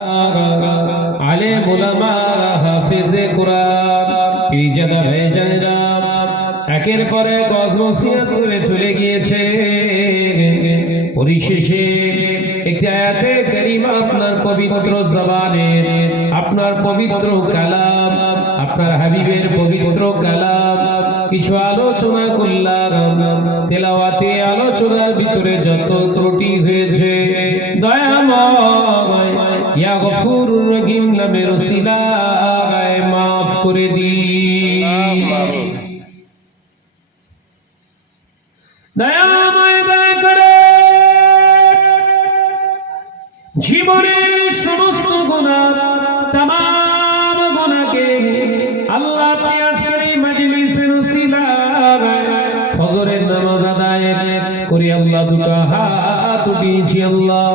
আলেম উলামা হাফেজে কোরআন পীরজাদা ভাইজানেরা একের পর এক ওয়াজ নসিহত করে চলে গিয়েছে। পরিশেষে একটি আয়াতে কারিমা আপনার পবিত্র জবানে, আপনার পবিত্র কালাম, আপনার হাবিবের পবিত্র কালাম কিছু আলোচনা করলাম। তেলাওয়াতে আলোচনার ভিতরে যত ত্রুটি হয়েছে দয়াময় ইয়া গফুরুর রহিম নামের ওসিলায় মাফ করে দিন। দয়াময় দয়া করে জীবনের সমস্ত গুনাহ, তামাম গুনাহকে আল্লাহ আপনি আজকের এই মাজলিসের ওসিলায় ফজরের নামাজ আদায় করে আল্লাহ দুটো হাত উঠিয়েছি। আল্লাহ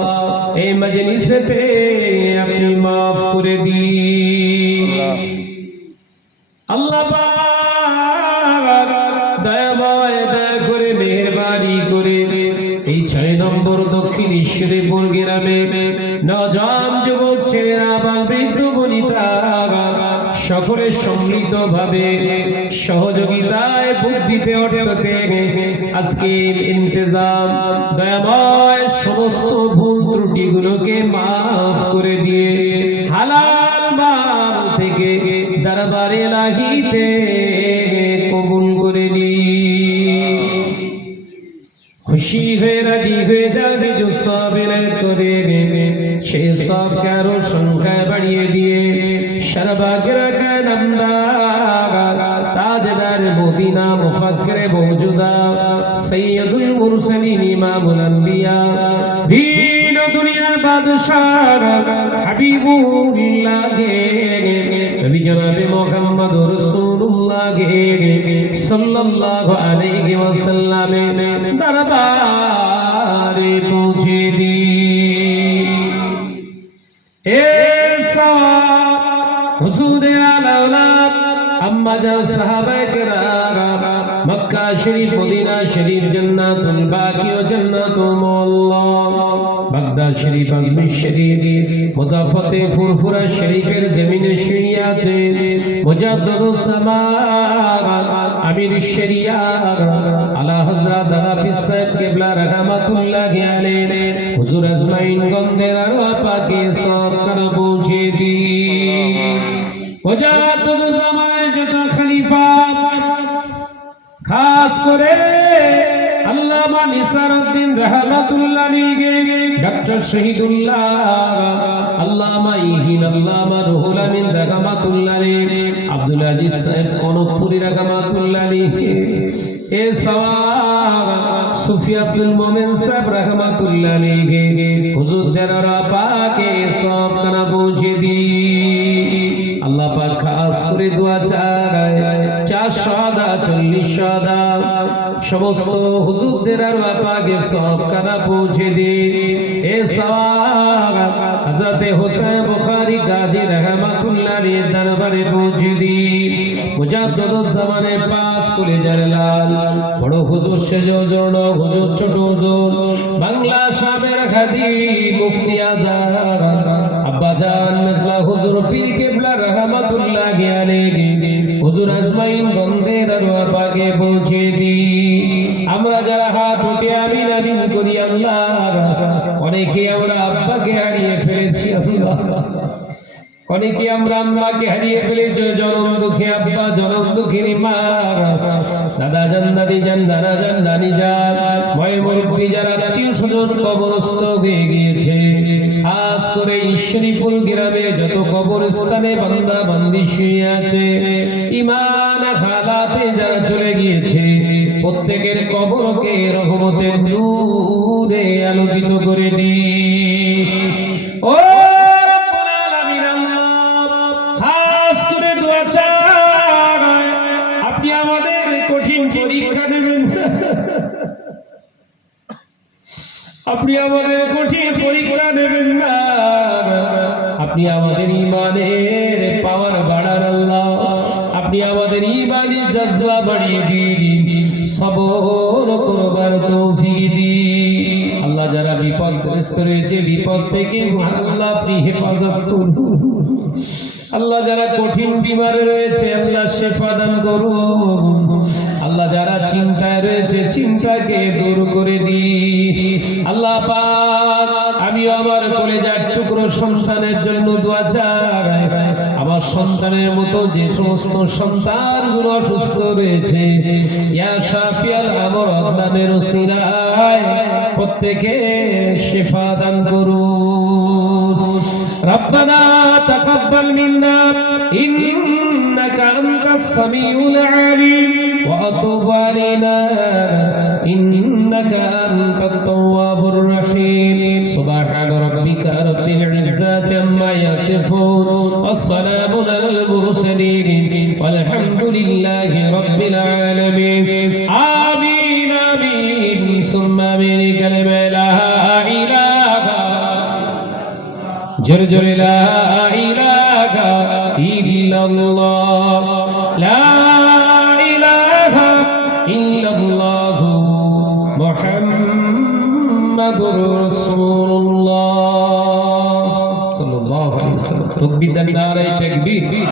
এই মাজলিসেতে আপনি মাফ করে দিন। আল্লাহ পাক দয়াময় দয়া করে মেহেরবানি করে এই 6 নম্বর দক্ষিণ ঈশ্বরীপুর গ্রামে নওজোয়ান যুবক ছেলেরা বা বৃদ্ধ বনিতা সকলে সম্মিলিত ভাবে সহযোগিতায় বুদ্ধিতে অর্থতে আজকের ইন্তেজাম দয়াময় সমস্ত ভুল ত্রুটিগুলোকে মাফ করে দিয়ে হালাল মাল থেকে দরবারে ইলাহিতে কবুল করে নিন। খুশি হয়ে রাজি হয়ে যাবে जो सब इनायत করে সেই সবকে আরো সংখ্যায় বাড়িয়ে দিয়ে শরবাগের কানামদার তাজদার মদিনা মুফাক্কিরে মওজুদা সৈয়দুল মুরসালিন ইমামুল আম্বিয়া দীন দুনিয়ার বাদশাহ হাবিবুল্লাহ নবী জনাবে মুহাম্মদুর রাসূলুল্লাহ সাল্লাল্লাহু আলাইহি ওয়াসাল্লাম দরবারে পৌঁছে দিন। এ হুজুর আলাউলা আম্মা জান সাহাবায়ে কেরাম মক্কা শরীফ মদিনা শরীফ জান্নাতুল বাকি ও জান্নাতুল মুআল্লা বাগদাদ শরীফ আজমির শরীফ মুজাফফতে ফুরফুরা শরীফের জমিনে শুয়ে আছে মুজাদ্দিদুস সামাত আমির শরিয়াত আলা হযরত হাফিজ সাহেব কিবলা রাহমাতুল্লাহি আলাইহি হুজুর আজমাইন গন্ধের আরওয়া পাকে সব কর পৌঁছে দিন। মুজাদ্দিদুস জামানের যত খলিফা খাস করে আল্লামা নিসারউদ্দিন রাহমাতুল্লাহ আলাইহি, ডক্টর শহীদুল্লাহ, আল্লামা ইহিন, আল্লামা রুহুল আমিন রাহমাতুল্লাহ আলাইহি, আব্দুল আজিজ সাহেব কনকপুরী রাহমাতুল্লাহ আলাইহি, এ সওয়াব সুফি আব্দুল মোমেন সাহেব রাহমাতুল্লাহ আলাইহি হুজুর যারা পাকে সব কানা পৌঁছে দি। আল্লাহ পাক খাস করে দোয়া চায় 440 সদা সমস্ত হুজুরদের আরওয়া পাকে সব কানা পৌঁছে দে। এ সওয়াব হযরত হুসাইন বুখারী গাজী রাহমাতুল্লাহ আলাইহি দরবারে পৌঁছে দি। মুজাদ্দিদুস জামানের 5 কলেজার লাল বড় হুজুর সেজন্য হুজুর ছোট হুজুর বাংলা সাবের খাদিম মুফতি আজহার আব্বাজান মেজলা হুজুর পীর কিবলা রাহমাতুল্লাহি আলাইহি হুজুর আজমাইন গন্ধের আরওয়া পাকে পৌঁছে দি। আমরা যারা হাত উঠে আমিন আমিন করি আল্লাহ, অনেকে আমরা আব্বাকে হারিয়ে ফেলেছি আল্লাহ, অনেকে আমরা আম্মাকে হারিয়ে ফেলেছি, জনম দুঃখী আব্বা, জনম দুঃখী মা, দাদা জান, দাদি জান, নানা জান, নানি জান, ভয় মুরব্বী যারা আত্মীয় স্বজন কবরস্থ হয়ে গিয়েছে, খাস করে ঈশ্বরীপুর গ্রামে যত কবরস্থানে বান্দা বান্দি শুয়ে আছে, ঈমান হালাতে যারা চলে গিয়েছে, প্রত্যেকের কবরকে রহমতের নূরে আলোকিত করে দিন। ও আপনি আমাদের কঠিন পরীক্ষা নেবেন, আপনি আমাদের কঠিন পরীক্ষা নেবেন না, আপনি আমাদের ঈমানের পাওয়ার বাড়ান আল্লাহ, আপনি আমাদের ঈমানি জজবা বাড়িয়ে দিন, সবর করবার তৌফিক দিন আল্লাহ। যারা বিপদগ্রস্ত রয়েছে, বিপদ থেকে আল্লাহ আপনি হেফাজত করুন। আল্লাহ যারা কঠিন বিমারে রয়েছে আল্লাহ শিফা দান করুন। আল্লাহ যারা চিন্তায় রয়েছে চিন্তাকে দূর করে দিন। আল্লাহ পাক আমি আমার কলেজার টুকরো সন্তানের জন্য দোয়া চাই। আমার সন্তানের মতো যে সমস্ত সন্তানগুলো অসুস্থ রয়েছে ইয়া শাফিয়াল আমরাদ নামের ওসিলায় প্রত্যেকে শিফা দান করুন। রব্বানা তাকাব্বাল মিন্না ইন্নাকা আনতাস সামিউল আলিম ওয়া তুব আলাইনা ইন্নাকা আনতাত তাওয়াবুর রহিম। সুবহানা রাব্বিকা রাব্বিল ইজ্জাতি আম্মা ইয়াসিফুন ওয়াস সালামুন আলাল মুরসালিন ওয়ালহামদুলিল্লাহি রাব্বিল আলামিন। আমিন আমিন সুম্মা আমিন। কালিমা লা ইলাহা জোরে জোরে লা ইলাহা ইল্লাল্লাহ লা ইলাহা ইল্লাল্লাহ মুহাম্মাদুর রাসূলুল্লাহ সাল্লাল্লাহু আলাইহি ওয়াসাল্লাম। তাকবীর, নারায়ে তাকবীর।